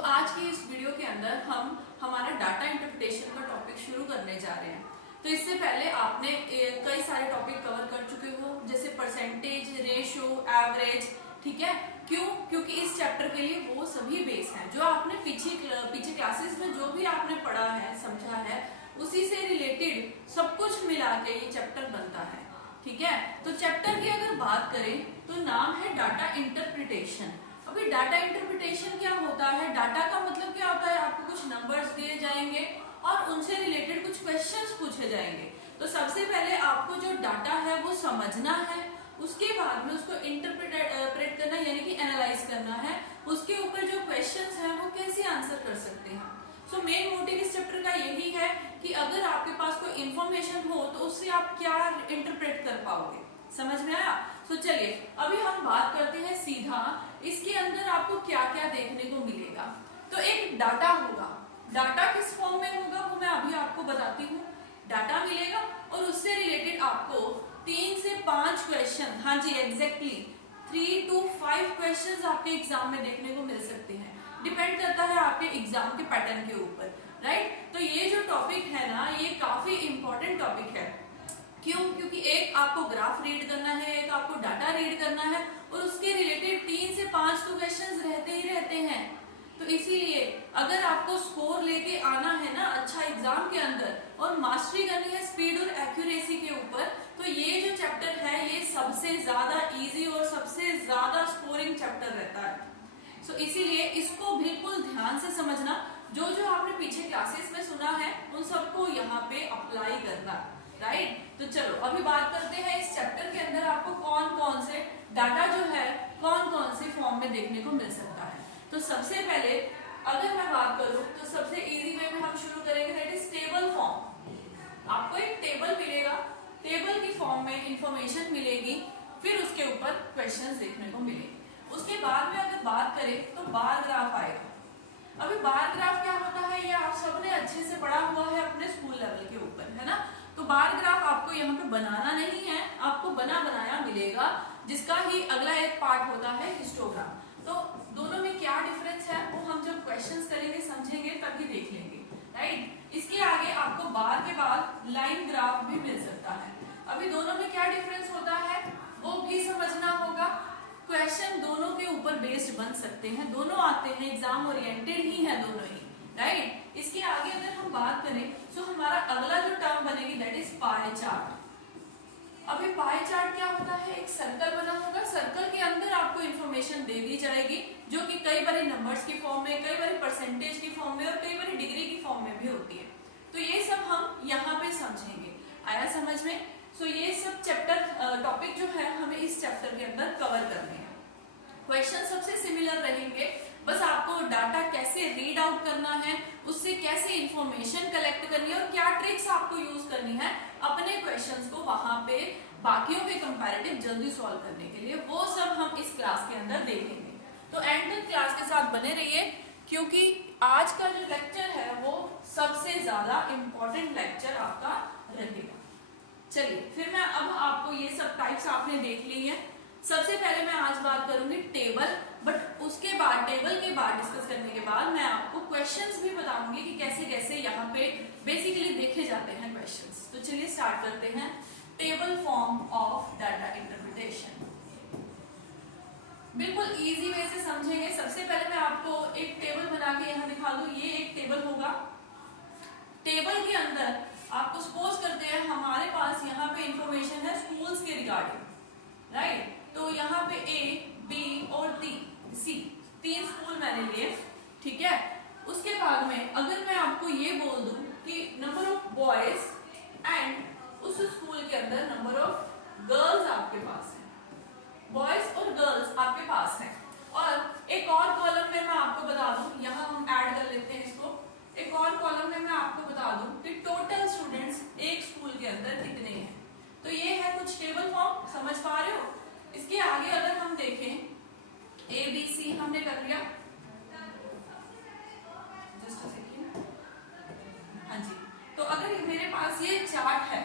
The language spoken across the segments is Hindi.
आज की इस वीडियो के अंदर हम हमारा डाटा इंटरप्रिटेशन का टॉपिक शुरू करने जा रहे हैं। तो इससे पहले आपने कई सारे टॉपिक कवर कर चुके हो, जैसे परसेंटेज, रेशियो, एवरेज। ठीक है, क्यों? क्योंकि इस चैप्टर के लिए वो सभी बेस हैं जो आपने पीछे क्लासेस में जो भी आपने पढ़ा है, समझा है, उसी से रिलेटेड सब कुछ मिला के ये चैप्टर बनता है। ठीक है, तो चैप्टर की अगर बात करें तो नाम है डाटा इंटरप्रिटेशन। अभी डाटा इंटरप्रिटेशन क्या होता है? डाटा का मतलब क्या होता है? आपको कुछ नंबर्स दिए जाएंगे और उनसे रिलेटेड कुछ क्वेश्चंस पूछे जाएंगे। तो सबसे पहले आपको जो डाटा है वो समझना है, उसके बाद में उसको इंटरप्रेट करना यानी कि एनालाइज करना है। उसके ऊपर जो क्वेश्चंस हैं वो कैसे आंसर कर सकते हैं। सो मेन मोटिव इस चैप्टर का यही है कि अगर आपके पास कोई इंफॉर्मेशन हो तो उससे आप क्या इंटरप्रेट कर पाओगे। समझ में आया? तो चलिए अभी हम बात करते हैं सीधा इसके अंदर आपको क्या क्या देखने को मिलेगा। तो एक डाटा होगा, डाटा किस फॉर्म में होगा वो मैं अभी आपको बताती हूँ। डाटा मिलेगा और उससे रिलेटेड आपको 3 से 5 क्वेश्चन, हाँ जी एग्जैक्टली 3 to 5 क्वेश्चन आपके एग्जाम में देखने को मिल सकते हैं। डिपेंड करता है आपके एग्जाम के पैटर्न के ऊपर, राइट। तो ये जो टॉपिक है ना, ये काफी इंपॉर्टेंट टॉपिक है। क्यों? क्योंकि एक आपको ग्राफ रीड करना है, एक आपको डाटा रीड करना है और उसके रिलेटेड 3 से 5 तो क्वेश्चंस रहते ही रहते हैं। तो इसीलिए अगर आपको स्कोर लेके आना है ना अच्छा एग्जाम के अंदर और मास्टरी करनी है स्पीड और एक्यूरेसी के ऊपर, तो ये जो चैप्टर है ये सबसे ज्यादा इजी और सबसे ज्यादा स्कोरिंग चैप्टर रहता है। सो इसीलिए इसको बिल्कुल ध्यान से समझना। जो जो आपने पीछे क्लासेस में सुना है उन सबको यहाँ पे अप्लाई करना, राइट। तो चलो अभी बात करते हैं इस चैप्टर के अंदर आपको कौन कौन से डाटा जो है कौन कौन से फॉर्म में देखने को मिल सकता है। तो सबसे पहले अगर मैं बात करूं तो सबसे इजी वे में हम शुरू करेंगे, दैट इज टेबल फॉर्म। आपको एक टेबल मिलेगा, टेबल की फॉर्म में इंफॉर्मेशन मिलेगी, फिर उसके ऊपर क्वेश्चंस देखने को मिलेंगे। उसके बाद में अगर बात करें तो बार ग्राफ आएगा। अभी बार ग्राफ क्या होता है ये आप सबने अच्छे से पढ़ा हुआ है अपने स्कूल लेवल के ऊपर, है ना। तो बार ग्राफ आपको यहाँ पे बनाना नहीं है, आपको बना बनाया मिलेगा, जिसका ही अगला एक पार्ट होता है हिस्टोग्राम। तो दोनों में क्या डिफरेंस है वो हम जब क्वेश्चंस करेंगे समझेंगे तभी देख लेंगे, राइट। इसके आगे आपको बार के बाद लाइन ग्राफ भी मिल सकता है। अभी दोनों में क्या डिफरेंस होता है वो भी समझना होगा। क्वेश्चन दोनों के ऊपर बेस्ड बन सकते हैं, दोनों आते हैं, एग्जाम ओरिएंटेड ही है दोनों ही, राइट। इसके आगे अगर हम बात करें तो हमारा अगला जो टर्म बनेगी दैट इज पाई चार्ट। अभी पाई चार्ट क्या होता है? एक सर्कल बना होगा, सर्कल के अंदर आपको इंफॉर्मेशन दे दी जाएगी जो कि कई बार नंबर्स की फॉर्म में, कई बार परसेंटेज की फॉर्म में और कई बार डिग्री की फॉर्म में भी होती है। तो ये सब हम यहाँ पे समझेंगे। आया समझ में? सो ये सब चैप्टर टॉपिक जो है हमें इस चैप्टर के अंदर कवर करने हैं। क्वेश्चन सबसे सिमिलर रहेंगे, बस आपको डाटा कैसे रीड आउट करना है, उससे कैसे इंफॉर्मेशन कलेक्ट करनी है और क्या ट्रिक्स आपको यूज करनी है अपने क्वेश्चंस को वहां पे बाकियों के कंपैरेटिव जल्दी सॉल्व करने के लिए, वो सब हम इस क्लास के अंदर देखेंगे। तो एंड तक क्लास के साथ बने रहिए क्योंकि आज का जो लेक्चर है वो सबसे ज्यादा इंपॉर्टेंट लेक्चर आपका रहेगा। चलिए फिर मैं अब आपको ये सब टाइप्स आपने देख ली है। सबसे पहले मैं आज बात करूंगी टेबल, बट उसके बाद टेबल के बाद डिस्कस करने के बाद मैं आपको क्वेश्चंस भी बताऊंगी कि कैसे कैसे यहाँ पे बेसिकली देखे जाते हैं क्वेश्चंस। तो चलिए स्टार्ट करते हैं। Table form of data interpretation, बिल्कुल इजी वे से समझेंगे। सबसे पहले मैं आपको एक टेबल बना के यहाँ दिखा दूं। ये एक टेबल होगा, टेबल के अंदर आपको सपोज करते हैं हमारे पास यहाँ पे इंफॉर्मेशन है स्कूल्स के रिगार्डिंग, राइट। तो यहाँ पे A, B और C 3 स्कूल मैंने लिए, ठीक है। उसके बाद में अगर मैं आपको ये बोल दूं कि नंबर ऑफ बॉयज एंड उस स्कूल के अंदर नंबर ऑफ गर्ल्स आपके पास है, बॉयज और गर्ल्स आपके पास है, और एक और कॉलम में मैं आपको बता दूं, यहाँ हम ऐड कर लेते हैं इसको, एक और कॉलम में मैं आपको बता दूं कि टोटल स्टूडेंट्स एक स्कूल के अंदर कितने हैं। तो ये है कुछ टेबल फॉर्म, समझ पा रहे हो। इसके आगे अगर हम देखें ABC हमने कर लिया, जस्ट अ सेकेंड, हाँ जी। तो अगर मेरे पास ये चार्ट है,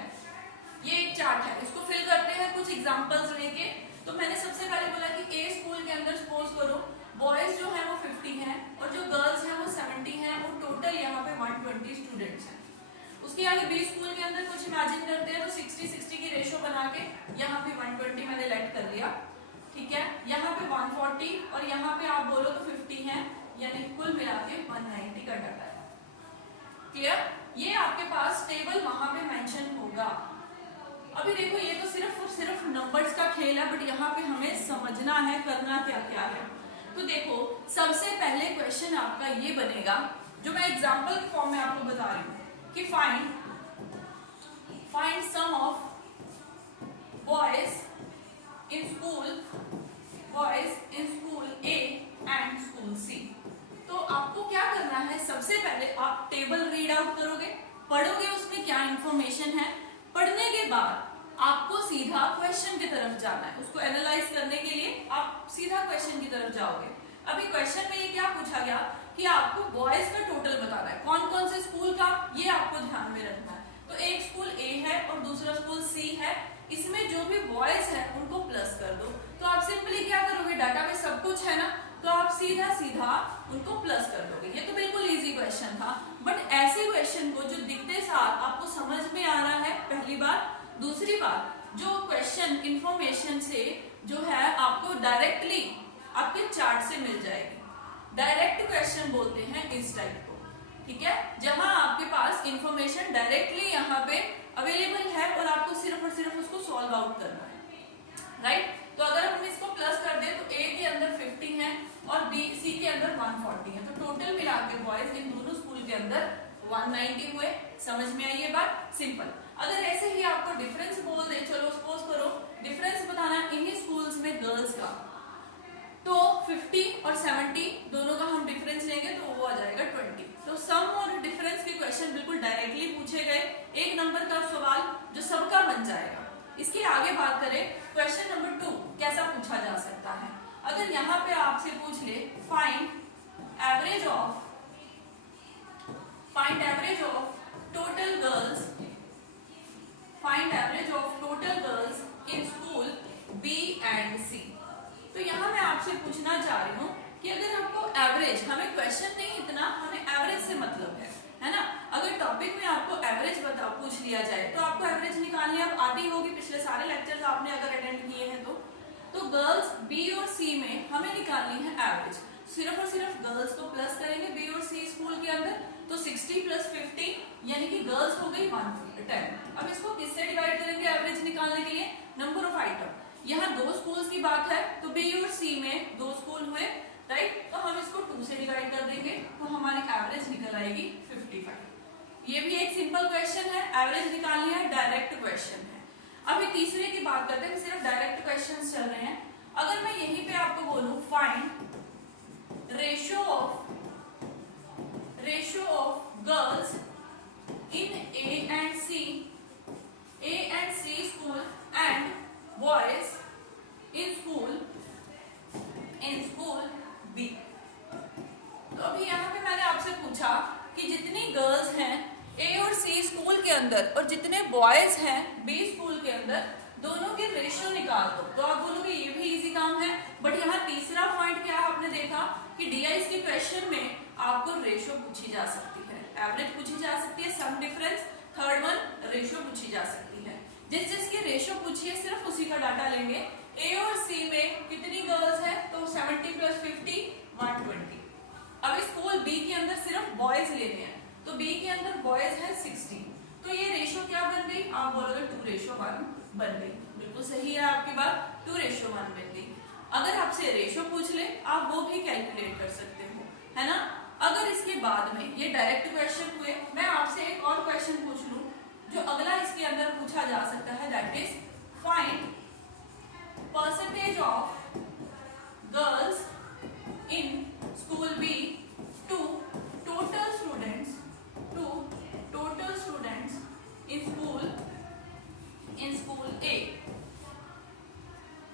ये एक चार्ट है, इसको फिल करते हैं कुछ एग्जांपल्स लेके। तो मैंने सबसे पहले बोला कि A स्कूल के अंदर सपोज करो बॉयज जो है वो 50 हैं और जो गर्ल्स बी स्कूल के अंदर कुछ इमेजिन करते हैं तो 60-60 की रेशो बना के यहाँ पे 120 मैंने लेट कर लिया, ठीक है। यहाँ पे 140 और यहाँ पे आप बोलो तो 50 है, यानी कुल मिला के 190 का डाटा है। क्लियर? ये आपके पास टेबल वहां पे मेंशन होगा। अभी देखो ये तो सिर्फ और सिर्फ नंबर्स का खेल है, बट यहाँ पे हमें समझना है करना क्या क्या है। तो देखो सबसे पहले क्वेश्चन आपका ये बनेगा, जो मैं एग्जांपल के फॉर्म में आपको बता रही हूँ कि find sum of boys in school A and school C. तो आपको क्या करना है, सबसे पहले आप टेबल रीड आउट करोगे, पढ़ोगे उसमें क्या इंफॉर्मेशन है। पढ़ने के बाद आपको सीधा क्वेश्चन की तरफ जाना है, उसको एनालाइज करने के लिए आप सीधा क्वेश्चन की तरफ जाओगे। अभी क्वेश्चन में ये क्या पूछा गया कि आपको बॉयज का टोटल बताना है, कौन कौन से स्कूल का, ये आपको ध्यान में रखना है। तो एक स्कूल ए है और दूसरा स्कूल सी है, इसमें जो भी बॉयज है उनको प्लस कर दो। तो आप सिंपली क्या करोगे, डाटा में सब कुछ है ना, तो आप सीधा सीधा उनको प्लस कर दोगे। ये तो बिल्कुल इजी क्वेश्चन था, बट ऐसे क्वेश्चन को जो दिखते साथ आपको समझ में आ रहा है, पहली बात। दूसरी बात, जो क्वेश्चन इंफॉर्मेशन से जो है आपको डायरेक्टली आपके चार्ट से मिल जाएगी। डायरेक्ट क्वेश्चन बोलते हैं इस टाइप को, ठीक है, जहां आपके पास इंफॉर्मेशन डायरेक्टली यहाँ पे अवेलेबल है और आपको सिर्फ और सिर्फ उसको सॉल्व आउट करना है, राइट। तो अगर हम इसको प्लस कर दें तो ए के अंदर 50 है और बी सी के अंदर 140 है, तो टोटल मिला के बॉयज इन दोनों स्कूल के अंदर 190 हुए। समझ में आई ये बात? सिंपल। अगर ऐसे ही आपको डिफरेंस बोल दे, चलो सपोज करो डिफरेंस बताना इन्हीं स्कूल्स में गर्ल्स का, तो 50 और 70 दोनों का हम डिफरेंस लेंगे तो वो आ जाएगा 20। तो सम और डिफरेंस के क्वेश्चन बिल्कुल डायरेक्टली पूछे गए, एक नंबर का सवाल जो सबका बन जाएगा। इसके आगे बात करें, क्वेश्चन नंबर 2 कैसा पूछा जा सकता है। अगर यहाँ पे आपसे पूछ ले find average of total girls in school B and C. तो यहाँ मैं आपसे पूछना चाह रही हूँ कि अगर आपको एवरेज, हमें क्वेश्चन नहीं इतना, हमें एवरेज से मतलब है ना। अगर टॉपिक में आपको एवरेज पूछ लिया जाए तो आपको एवरेज निकालनी अब आती होगी, पिछले सारे लेक्चर्स आपने अगर अटेंड किए हैं तो गर्ल्स बी और सी में हमें निकालनी है एवरेज। सिर्फ और सिर्फ गर्ल्स को प्लस करेंगे बी और सी स्कूल के अंदर, तो 60 + 50 यानी कि गर्ल्स हो गई 110। अब इसको किससे डिवाइड करेंगे एवरेज निकालने के लिए, नंबर ऑफ आइटम। यहाँ 2 स्कूल्स की बात है तो बी और सी में 2 स्कूल हुए, राइट। तो हम इसको 2 से डिवाइड कर देंगे तो हमारी एवरेज निकल आएगी 55। ये भी एक सिंपल क्वेश्चन है, एवरेज निकालनी है, डायरेक्ट क्वेश्चन है। अभी तीसरे की बात करते हैं, सिर्फ डायरेक्ट क्वेश्चंस चल रहे हैं। अगर मैं यहीं पे आपको बोलूं find ratio of girls in A and C school and boys in school B. तो अभी यहाँ पे मैंने आपसे पूछा कि जितनी गर्ल्स हैं ए और सी स्कूल के अंदर और जितने बॉयज हैं बी स्कूल के अंदर, दोनों के रेशियो निकाल दो। तो आप बोलोगे ये भी इजी काम है, बट यहाँ तीसरा पॉइंट क्या आपने देखा कि डीआईएस के क्वेश्चन में आपको रेशियो पूछी जा सकती है, एवरेज पूछी जा सकती है, sum difference, third one ratio पूछी जा सकती है। जिसकी रेशियो पूछी है सिर्फ उसी का डाटा लेंगे। ए और सी में कितनी गर्ल्स है, तो 70 + 50 120। अब स्कूल बी के अंदर सिर्फ बॉयज लेने हैं, तो बी के अंदर बॉयज है 60, तो ये रेशियो क्या बन गई, आप बोलोगे 2:1 बन गई। बिल्कुल सही है आपकी बात, 2:1 बन गई। अगर आपसे रेशियो पूछ ले आप वो भी कैलकुलेट कर सकते हो, है ना। अगर इसके बाद में ये डायरेक्ट क्वेश्चन हुए, मैं आपसे एक और क्वेश्चन पूछ लूं जो अगला इसके अंदर पूछा जा सकता है, that is find percentage of girls in school B to total students in school A.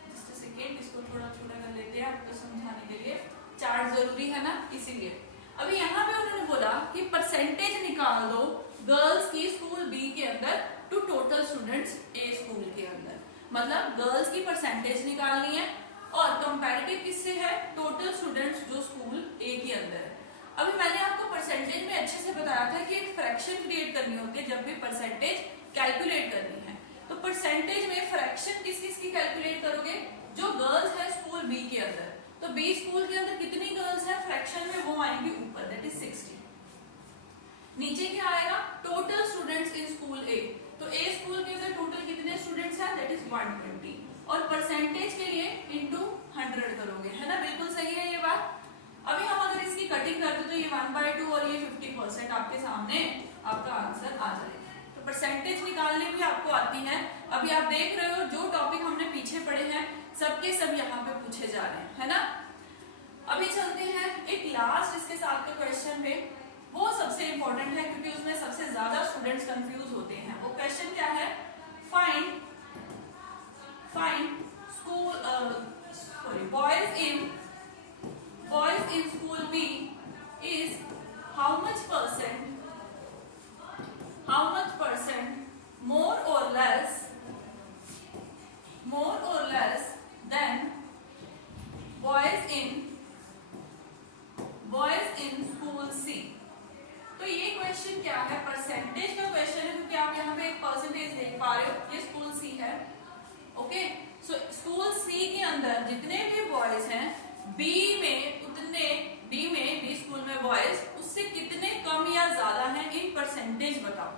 Just a second, इसको थोड़ा छोटा कर लेते हैं आपको समझाने के लिए, चार्ट जरूरी है ना इसीलिए। अभी यहाँ पे उन्होंने बोला कि परसेंटेज निकाल दो गर्ल्स की स्कूल बी के अंदर to total students A school के अंदर, मतलब गर्ल्स की परसेंटेज निकालनी है और कंपैरेटिव किससे है, टोटल स्टूडेंट्स जो स्कूल ए के अंदर है। अभी मैंने आपको परसेंटेज में अच्छे से बताया था कि एक फ्रैक्शन क्रिएट करनी होती है जब भी परसेंटेज कैलकुलेट करनी है। तो परसेंटेज में फ्रैक्शन किस किस की कैलकुलेट करोगे? जो गर्ल्स है स्कूल बी के अंदर, तो बी स्कूल के अंदर कितनी गर्ल्स है फ्रैक्शन में, वो आएंगी ऊपर, दैट इज 60। नीचे क्या आएगा? टोटल स्टूडेंट्स इन स्कूल ए, तो ए स्कूल के अंदर टोटल कितने स्टूडेंट्स हैं, दैट इज 120, और परसेंटेज के लिए इनटू 100 करोगे, है ना, बिल्कुल सही है ये बात। अभी हम अगर इसकी कटिंग करते तो ये 1/2 और ये 50% आपके सामने आपका आंसर आ जाएगा। तो परसेंटेज निकालने भी आपको आती है। अभी आप देख रहे हो जो टॉपिक हमने पीछे पढ़े हैं सबके सब यहाँ पे पूछे जा रहे हैं, है ना। अभी चलते हैं एक लास्ट इसके साथ के क्वेश्चन पे, वो सबसे इंपॉर्टेंट है क्योंकि उसमें सबसे ज्यादा स्टूडेंट्स कंफ्यूज होते हैं। वो क्वेश्चन क्या है? Find school boys in school B is how much percent more or less than boys in school C। तो ये क्वेश्चन क्या है? परसेंटेज का क्वेश्चन है क्योंकि आप यहाँ पे एक परसेंटेज देख पा रहे हो, ये स्कूल सी है। ओके, सो स्कूल सी के अंदर जितने भी बॉयज हैं बी स्कूल में बॉयज उससे कितने कम या ज्यादा हैं, इन परसेंटेज बताओ।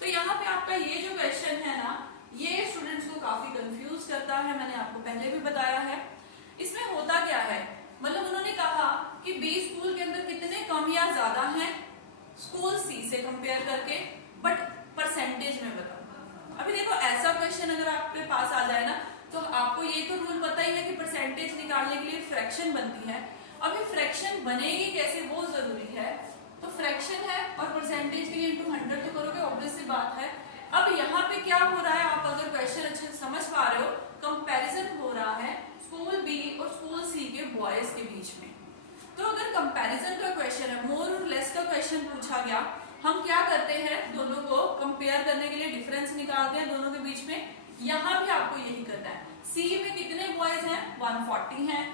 तो यहाँ पे आपका ये जो क्वेश्चन है ना, ये स्टूडेंट्स को काफी कंफ्यूज करता है, मैंने आपको पहले भी बताया है। इसमें होता क्या है, मतलब उन्होंने कहा कि बी स्कूल के अंदर कितने कम या ज्यादा हैं स्कूल सी से कंपेयर करके, बट परसेंटेज में बताओ। अभी देखो ऐसा क्वेश्चन अगर आपके पास आ जाए ना, तो आपको ये तो रूल पता ही है कि परसेंटेज निकालने के लिए फ्रैक्शन बनती है। अभी फ्रैक्शन बनेगी कैसे वो जरूरी है, तो फ्रैक्शन है और परसेंटेज के लिए इनटू 100 तो करोगे, ऑब्वियस सी बात है। अब यहाँ पे क्या हो रहा है, आप अगर क्वेश्चन अच्छे से समझ पा रहे हो, कंपैरिजन हो रहा है स्कूल बी और स्कूल सी के बॉयज के बीच में। तो अगर कंपैरिजन का क्वेश्चन है, मोर और लेस का क्वेश्चन पूछा गया, हम क्या करते हैं, दोनों को कंपेयर करने के लिए डिफरेंस निकालते हैं दोनों के बीच में। यहाँ भी आपको यही करना है। सी में कितने बॉयज हैं? 140 हैं।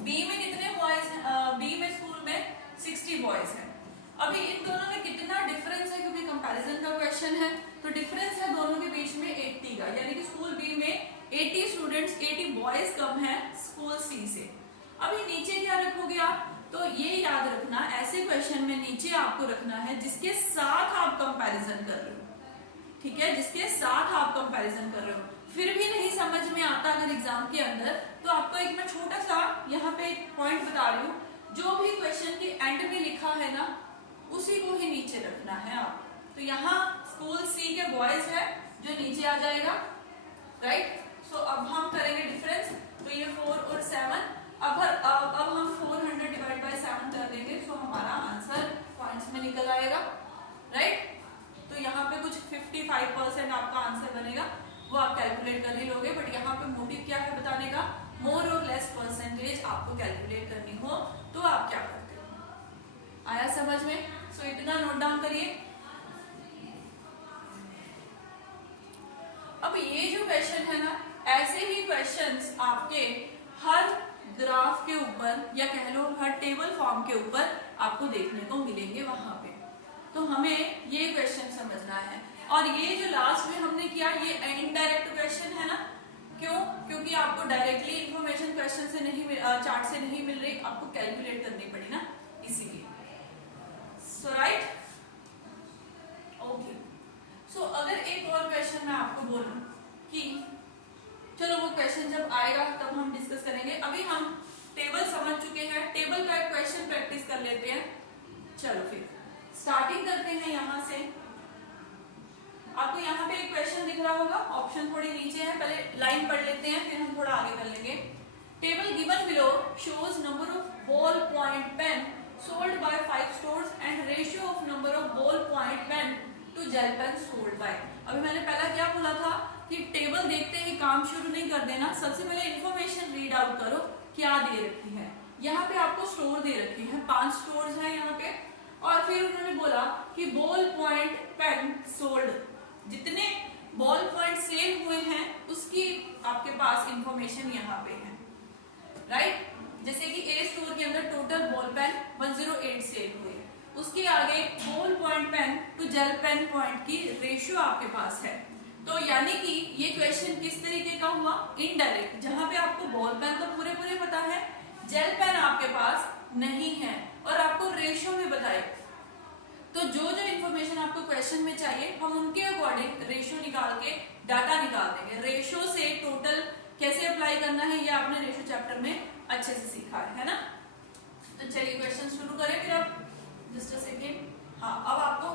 बी में कितने बॉयज हैं? बी में स्कूल में 60 बॉयज हैं। अभी इन दोनों में कितना डिफरेंस है, क्योंकि कंपैरिजन का क्वेश्चन है, तो डिफरेंस है दोनों के बीच में 80 का, यानी कि स्कूल बी में 80 स्टूडेंट्स 80 बॉयज कम है स्कूल सी से। अभी नीचे क्या रखोगे आप, तो ये याद रखना, ऐसे क्वेश्चन में नीचे आपको रखना है जिसके साथ आप कंपैरिजन कर रहे हो, ठीक है, जिसके साथ आप कंपैरिजन कर रहे हो। फिर भी नहीं समझ में आता अगर एग्जाम के अंदर, तो आपको एक मैं छोटा सा यहाँ पे एक पॉइंट बता रही हूँ, जो भी क्वेश्चन के एंड में लिखा है ना उसी को ही नीचे रखना है आप। तो यहाँ स्कूल सी के बॉयज है जो नीचे आ जाएगा, राइट। सो अब हम करेंगे डिफरेंस, तो ये 4 और 7, अब हम 400 डिवाइड बाय 7 कर देंगे, सो हमारा आंसर पॉइंट्स में निकल आएगा, राइट। तो यहाँ पे कुछ 55% आपका आंसर बनेगा, वो आप कैलकुलेट कर ही लोगे, बट यहाँ पे मोटिव क्या है बताने का, मोर और लेस परसेंटेज आपको कैलकुलेट करनी हो तो आप क्या करते हो। आया समझ में? सो इतना नोट डाउन करिए। अब ये जो क्वेश्चन है ना, ऐसे ही क्वेश्चंस आपके हर ग्राफ के ऊपर या कह लो हर टेबल फॉर्म के ऊपर आपको देखने को मिलेंगे वहां पे। तो हमें ये क्वेश्चन समझना है। और ये जो लास्ट में हमने किया, ये इनडायरेक्ट क्वेश्चन है ना, क्यों? क्योंकि आपको डायरेक्टली इंफॉर्मेशन क्वेश्चन से नहीं, चार्ट से नहीं मिल रही, आपको कैलकुलेट करनी पड़ी ना, इसीलिए। सो राइट, ओके। सो अगर एक और क्वेश्चन मैं आपको बोलूं कि चलो वो क्वेश्चन जब आएगा तब हम डिस्कस करेंगे, अभी हम टेबल समझ चुके हैं, टेबल का एक क्वेश्चन प्रैक्टिस कर लेते हैं। चलो फिर स्टार्टिंग करते हैं यहाँ से। आपको यहाँ पे एक क्वेश्चन दिख रहा होगा, ऑप्शन थोड़ी नीचे है, पहले लाइन पढ़ लेते हैं फिर हम थोड़ा आगे कर लेंगे। Table given below shows number of ball point pen sold by 5 stores and ratio of number of ball point pen to gel pen sold by. अभी मैंने पहला क्या बोला था कि टेबल देखते ही काम शुरू नहीं कर देना, सबसे पहले इंफॉर्मेशन रीड आउट करो क्या दे रखी है। यहाँ पे आपको स्टोर दे रखे हैं, 5 स्टोर्स हैं यहाँ पे, और फिर उन्होंने बोला कि बॉल पॉइंट पेन सोल्ड, जितने बॉल पॉइंट सेल हुए हैं उसकी आपके पास इंफॉर्मेशन यहाँ पे है, राइट। जैसे कि ए स्टोर के अंदर टोटल बॉल पेन 108 सेल हुए, उसके आगे ball point pen to gel pen point की रेशियो आपके पास है। तो यानी कि ये क्वेश्चन किस तरीके का हुआ, इनडायरेक्ट, जहां पे आपको बॉल पेन तो पूरे पूरे पता है, जेल पेन आपके पास नहीं है और आपको रेशियो में बताए। तो जो जो इन्फॉर्मेशन आपको क्वेश्चन में चाहिए हम उनके अकॉर्डिंग रेशियो निकाल के डाटा निकाल देंगे। रेशियो से टोटल कैसे अप्लाई करना है ये आपने रेशियो चैप्टर में अच्छे से सीखा है ना। तो चलिए क्वेश्चन शुरू करें फिर। अब जस्ट अ सेकेंड, हाँ अब आपको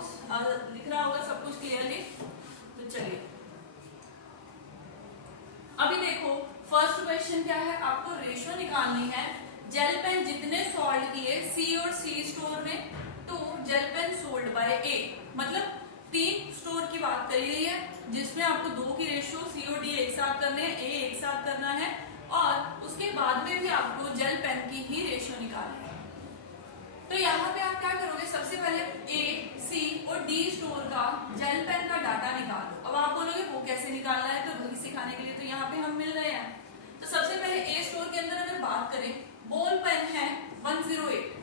लिख रहा होगा सब कुछ क्लियरली। तो चलिए अभी देखो फर्स्ट क्वेश्चन क्या है, आपको रेशियो निकालनी है जेल पेन जितने सोल्ड किए सी और सी स्टोर में two gel pen sold by A, मतलब 3 स्टोर की बात करी गई है जिसमें आपको 2 की रेशियो सी और डी एक साथ करने हैं, ए एक साथ करना है और उसके बाद में भी आपको जेल पेन की ही रेशियो निकालनी है। तो यहाँ पे आप क्या करोगे, सबसे पहले ए, सी और डी स्टोर का जेल पेन का डाटा निकालो। अब आप बोलोगे वो कैसे निकालना है, तो वही सिखाने के लिए तो यहाँ पे हम मिल रहे हैं। तो सबसे पहले ए स्टोर के अंदर अगर बात करें, बॉल पेन है 108,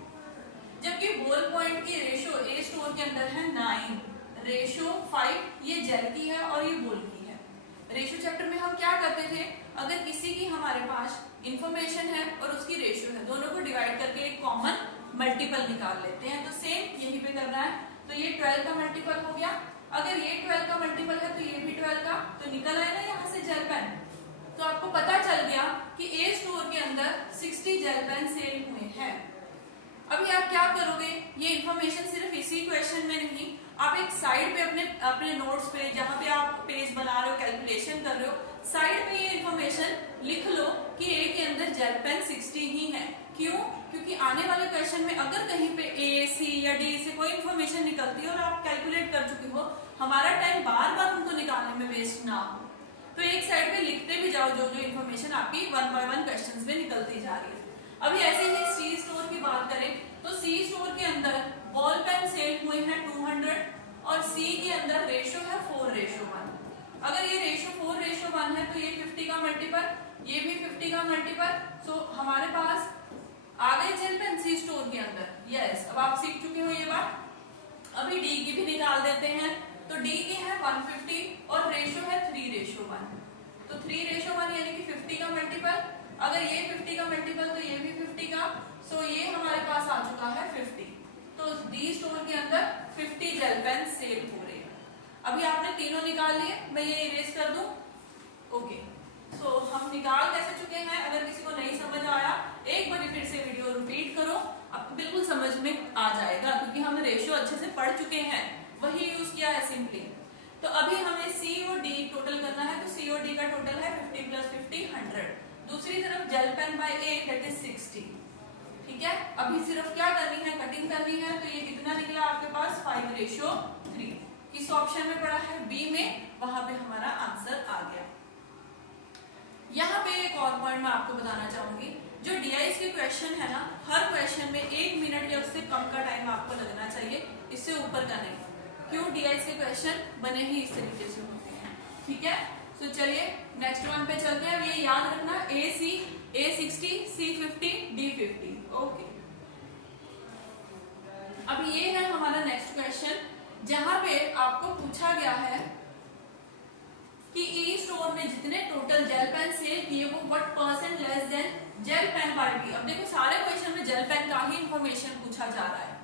जबकि बॉल पॉइंट की रेशियो ए स्टोर के अंदर है 9, रेशियो 5 ये जेल की है और ये बॉल की है। रेशियो चैप्टर में हम क्या करते थे, अगर किसी की हमारे पास इंफॉर्मेशन है और उसकी रेशियो है, दोनों को डिवाइड करके एक कॉमन मल्टीपल निकाल लेते हैं। तो सेम यहीं पे करना है। तो ये 12 का मल्टीपल हो गया, अगर ये 12 का मल्टीपल है तो ये भी 12 का, तो निकल आए ना यहाँ से जेल पेन। तो आपको पता चल गया कि ए स्टोर के अंदर 60 जेल पेन सेल हुए हैं। अभी आप क्या करोगे, ये इन्फॉर्मेशन सिर्फ इसी क्वेश्चन में नहीं, आप एक साइड पे अपने नोट्स पे जहां पे आप पेज बना रहे हो, कैलकुलेशन कर रहे हो, साइड पे ये इन्फॉर्मेशन लिख लो कि ए के अंदर जेल पेन 60 ही है। क्यों? क्योंकि आने वाले क्वेश्चन में अगर कहीं पे ए, सी या डी से कोई इन्फॉर्मेशन निकलती है और आप कैलकुलेट कर चुके हो, हमारा टाइम बार बार उनको निकालने में वेस्ट ना हो। तो एक साइड पे लिखते भी जाओ जो जो इन्फॉर्मेशन आपकी 1 बाय 1 क्वेश्चंस में निकलती जा रही है। अभी ऐसे ही सी स्टोर की बात करें तो सी स्टोर के अंदर बॉल पेन सेल हुए हैं 200 और सी के अंदर रेशियो है 4:1। अगर ये रेशियो 4:1 है तो ये 50 का मल्टीपल, ये भी 50 का मल्टीपल। सो हमारे पास आ गए जेल पेन सी स्टोर के अंदर। यस, अब आप सीख चुके हो ये बात। अभी डी की भी निकाल देते हैं। तो डी की है 150 और रेशियो है 3:1। तो 3:1 यानी कि 50 का मल्टीपल, अगर ये 50 का मल्टीपल तो ये भी 50 का। सो ये हमारे पास आ चुका है 50। तो डी स्टोर के अंदर 50 जेल पेन सेल हो रहे हैं। अभी आपने तीनों निकाल लिए, मैं ये इरेज कर दूं। ओके, सो हम निकाल कैसे चुके हैं, अगर किसी को नहीं समझ आया एक बार फिर से वीडियो रिपीट करो, आपको बिल्कुल समझ में आ जाएगा क्योंकि हम रेशियो अच्छे से पढ़ चुके हैं, वही यूज किया है सिंपली। तो अभी हमें सी और डी टोटल करना है। तो सी और डी का टोटल है 50 + 50 100। दूसरी तरफ gel pen by A that is 60। ठीक है, अभी सिर्फ क्या करनी है, कटिंग करनी है। तो ये कितना निकला आपके पास 5:3। किस ऑप्शन में पड़ा है, बी में, वहां पे हमारा आंसर आ गया। यहाँ पे एक और पॉइंट मैं आपको बताना चाहूंगी, जो डीआईएस के क्वेश्चन है ना, हर क्वेश्चन में 1 मिनट या उससे कम का टाइम आपको लगना चाहिए, इससे ऊपर का नहीं। क्यों? डीआईएस के क्वेश्चन बने ही इस तरीके से होते हैं। ठीक है, तो चलिए नेक्स्ट वन पे चलते हैं। ये याद रखना, ए 60, सी 50, डी 50। ओके, अब ये है हमारा नेक्स्ट क्वेश्चन, जहां पे आपको पूछा गया है कि ई स्टोर में जितने टोटल जेल पेन सेल किए वो what % less than gel pen by B. अब देखो सारे क्वेश्चन में जेल पेन का ही इंफॉर्मेशन पूछा जा रहा है।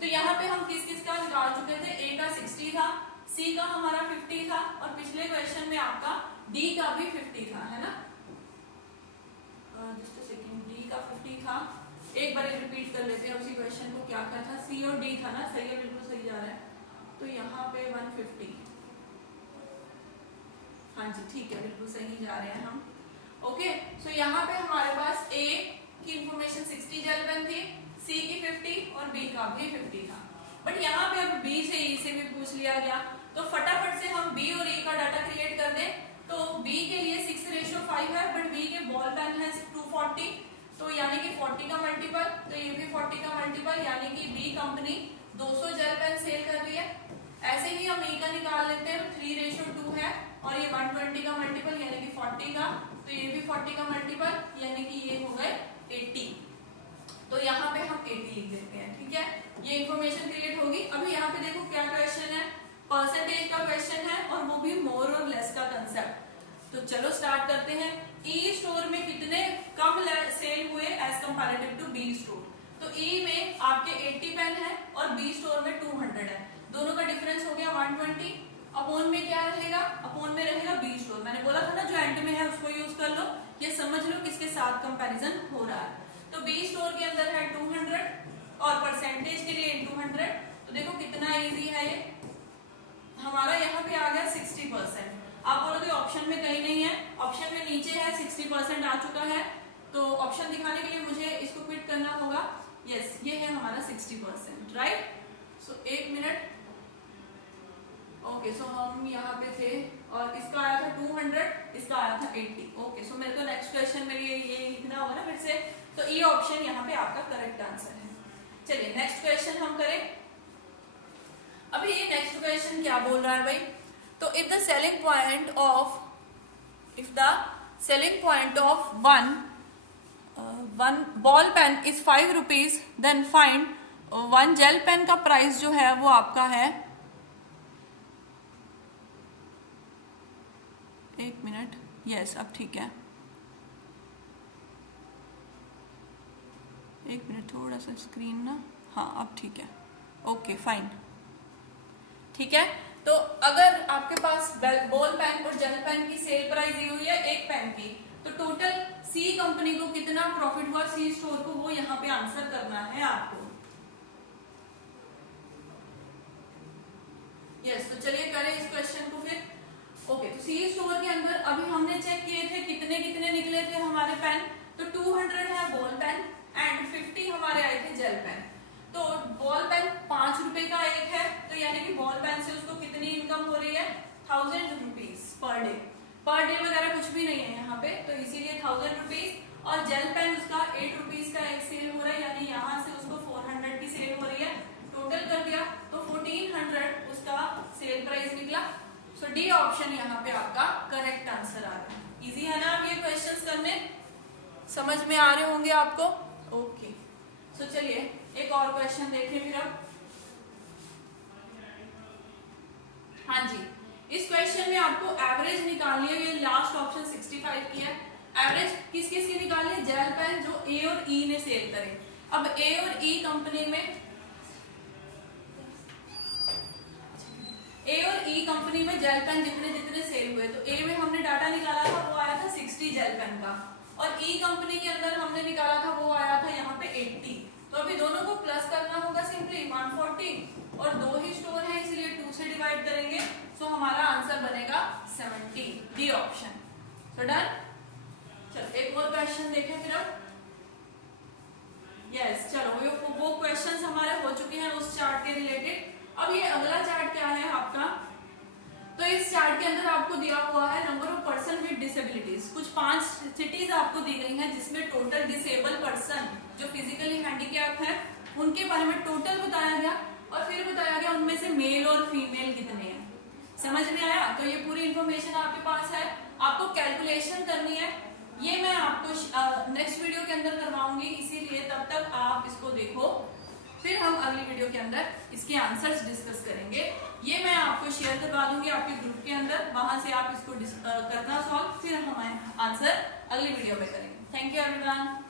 तो यहाँ पे हम किस किस का निकाल चुके थे, ए का 60 था, सी का हमारा 50 था और पिछले क्वेश्चन में आपका डी का भी 50 था, है ना। जस्ट अ सेकंड, डी का 50 था। एक बार रिपीट कर लेते हैं उसी क्वेश्चन को, क्या क्या था, सी और डी था ना, सही है, बिल्कुल सही जा रहा है। तो यहाँ पे 150, हाँ जी ठीक है, बिल्कुल सही जा रहे हैं हम। ओके, सो यहाँ पे हमारे पास ए की इंफॉर्मेशन 60 जेल पेन थी, सी की 50 और बी का भी 50 था। बट यहाँ पे अब बी से ई से भी पूछ लिया गया, तो फटाफट से हम बी और ई का डाटा क्रिएट कर दें। तो बी के लिए 6:5 है, बट बी के बॉल पेन है 240, तो यानी कि 40 का मल्टीपल, तो ये भी 40 का मल्टीपल, यानी कि B company 200 gel pen sale कर रही है। ऐसे ही हम ई का निकाल लेते हैं, 3:2 है और ये 120 का मल्टीपल यानी कि 40 का, तो ये भी 40 का मल्टीपल यानी कि ये हो गए 80। चलो स्टार्ट करते हैं। ई स्टोर में कितने कम सेल हुए as comparative to B store? तो ई में आपके 80 पेन है और बी स्टोर में 200 है, दोनों का डिफरेंस हो गया 120। अपॉन में क्या रहेगा? अपॉन में रहेगा बी स्टोर। मैंने बोला था ना जो एंड में है उसको यूज कर लो, ये समझ लो किसके साथ कंपैरिजन हो रहा है। तो बी स्टोर के अंदर है 200 और परसेंटेज के लिए 200। तो देखो कितना इजी है ये, हमारा यहाँ पे आ गया 60%। आप बोलोगे ऑप्शन में कहीं नहीं है, ऑप्शन में नीचे है 60% आ चुका है, तो ऑप्शन दिखाने के लिए मुझे इसको क्विट करना होगा। यस, ये है हमारा 60%, राइट। सो एक मिनट, ओके, सो हम यहाँ पे थे और इसका आया था 200, इसका आया था 80। ओके, सो मेरे को नेक्स्ट क्वेश्चन में ये लिखना होगा ना फिर से, तो ये ऑप्शन यहाँ पे आपका करेक्ट आंसर है। चलिए नेक्स्ट क्वेश्चन हम करें। अभी ये नेक्स्ट क्वेश्चन क्या बोल रहा है भाई? तो if the selling point of one ball pen is 5 rupees, then find one gel pen का प्राइस जो है वो आपका है, एक मिनट, यस अब ठीक है, एक मिनट, थोड़ा सा स्क्रीन ना, हाँ अब ठीक है, ओके फाइन, ठीक है। तो अगर आपके पास बॉल पेन और जेल पेन की सेल प्राइस दी हुई है एक पेन की, तो टोटल सी कंपनी को कितना प्रॉफिट हुआ सी स्टोर को, वो यहाँ पे आंसर करना है आपको। यस, तो चलिए करें इस क्वेश्चन को फिर। ओके, तो सी स्टोर के अंदर अभी हमने चेक किए थे कितने कितने निकले थे हमारे पेन, तो 200 है बॉल पेन एंड 50 हमारे आए थे जेल पेन। तो बॉल पेन 5 रुपए का एक है, तो यानी कि बॉल पेन से उसको कितनी इनकम हो रही है? 1000 rupees per day. Per day वगैरह कुछ भी नहीं है यहाँ पे, तो इसीलिए 1000 रुपीज। और जेल पेन उसका 8 रुपीज का एक सेल हो रहा है, यानी यहाँ से उसको 400 की सेल हो रही है, टोटल कर दिया तो 1400 उसका सेल प्राइस निकला। सो डी ऑप्शन यहाँ पे आपका करेक्ट आंसर आ रहा है। इजी है ना? आप ये क्वेश्चंस करने समझ में आ रहे होंगे आपको। ओके, सो चलिए एक और क्वेश्चन देखें फिर अब। हाँ जी, इस क्वेश्चन में आपको एवरेज निकालनी है, ये लास्ट ऑप्शन 65 की है। एवरेज किस किस की निकालनी है? जेल पेन जो ए और ई ने सेल करे। अब ए और ई कंपनी में जेल पेन जितने जितने सेल हुए, तो ए में हमने डाटा निकाला था वो आया था 60 जेल पेन का, और ई कंपनी के अंदर हमने निकाला था वो आया था यहाँ पे 80। तो अभी दोनों को प्लस करना होगा सिंपली 140, और दो ही स्टोर है इसलिए 2 से डिवाइड करेंगे, सो हमारा आंसर बनेगा 70, डी ऑप्शन। So done. चलो एक और क्वेश्चन देखें फिर अब। यस, चलो वो क्वेश्चंस हमारे हो चुके हैं उस चार्ट के रिलेटेड। अब ये अगला चार्ट क्या है आपका? तो इस चार्ट के अंदर आपको दिया हुआ है number of person with disabilities. कुछ 5 सिटीज आपको दी गई हैं जिसमें टोटल डिसेबल पर्सन जो फिजिकली हैंडीकैप है उनके बारे में टोटल बताया गया, और फिर बताया गया उनमें से मेल और फीमेल कितने हैं। समझ में आया? तो ये पूरी इंफॉर्मेशन आपके पास है, आपको कैलकुलेशन करनी है। ये मैं आपको नेक्स्ट वीडियो के अंदर करवाऊंगी, इसीलिए तब तक आप इसको देखो, फिर हम अगली वीडियो के अंदर इसके आंसर्स डिस्कस करेंगे। ये मैं आपको शेयर करवा दूंगी आपके ग्रुप के अंदर, वहां से आप इसको करना सॉल्व, फिर हम आंसर अगली वीडियो में करेंगे। Thank you everyone.